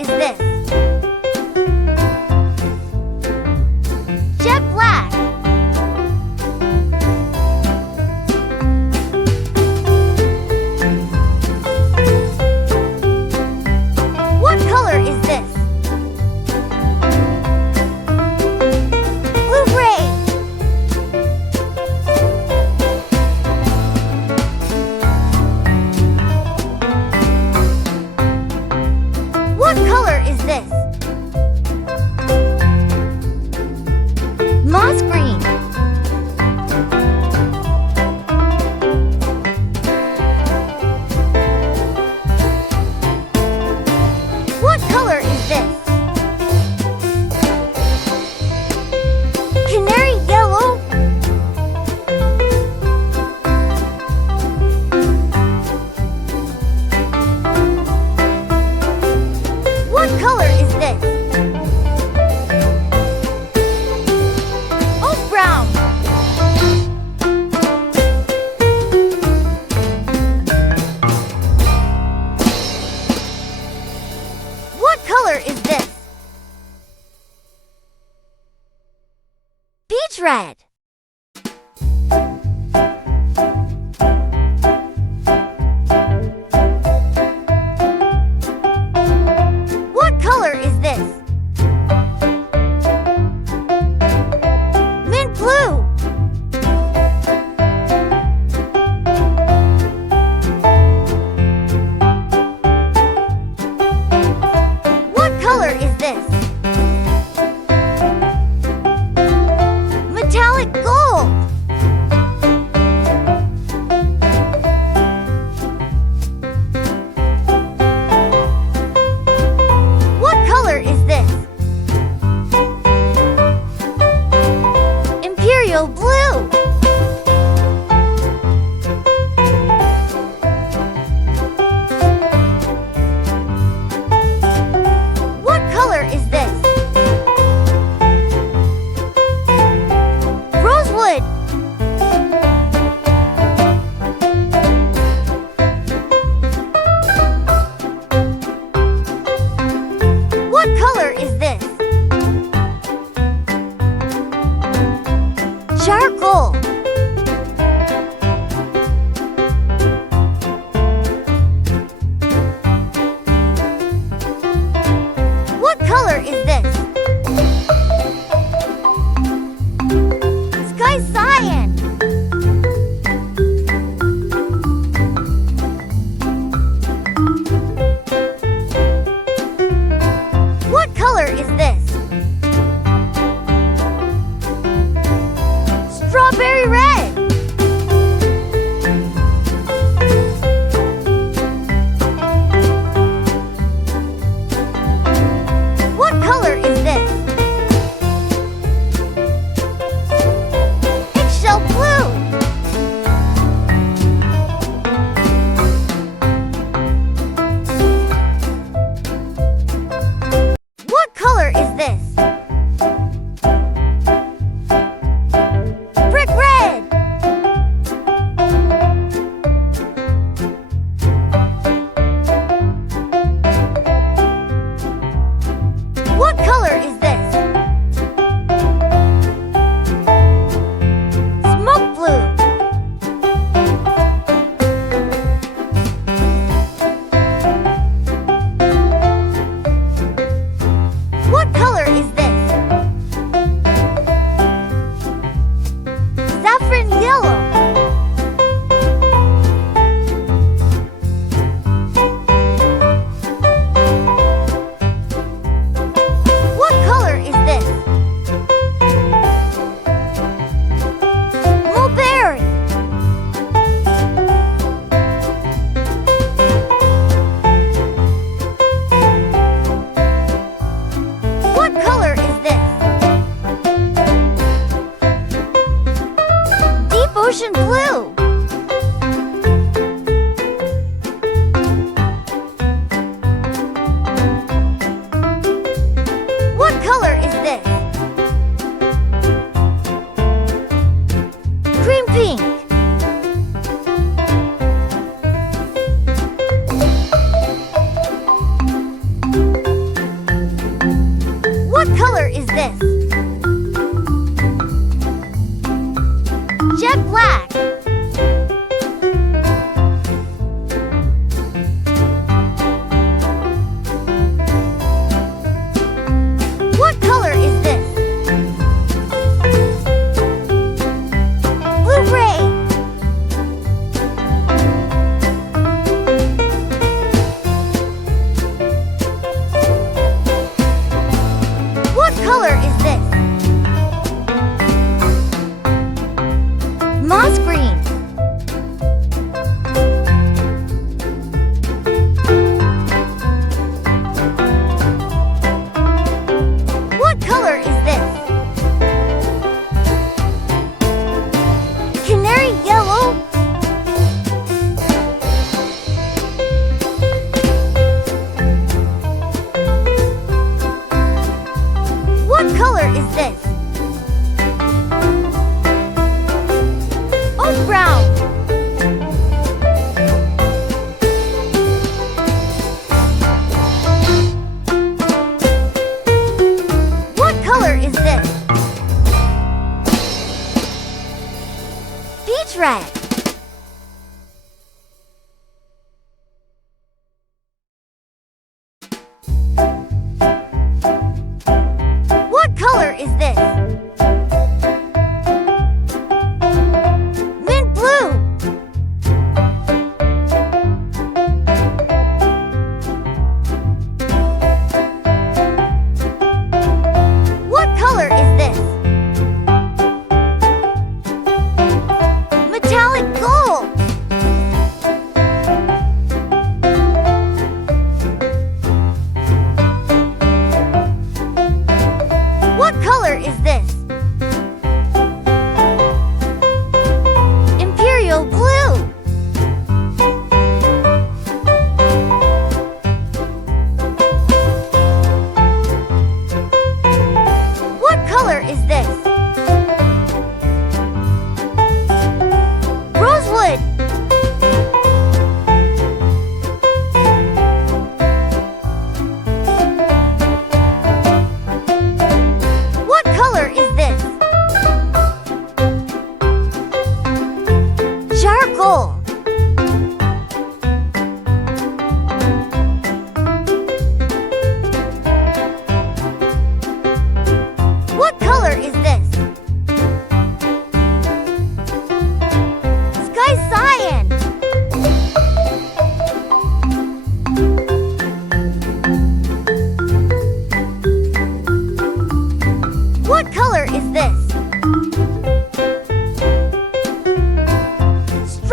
is this? Jet black. What color is this? Blue-gray. What color is this? Moss green. What color is this? Canary yellow. What color is this? Oh, brown. What color is this? Beach red. What color is this? Mint blue. What color is this? Metallic gold. What color is this? Imperial blue. What color is this? Rosewood. What color is this? Charcoal. What color is this? Sky cyan. What color is this? Strawberry red. What color is this? Eggshell blue. What color is this? Brick red. What color is this? Smoke blue. What color is this? Saffron yellow. What color is this? Mulberry. What color is this? Deep ocean blue. What color is this? Cream pink.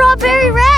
strawberry red.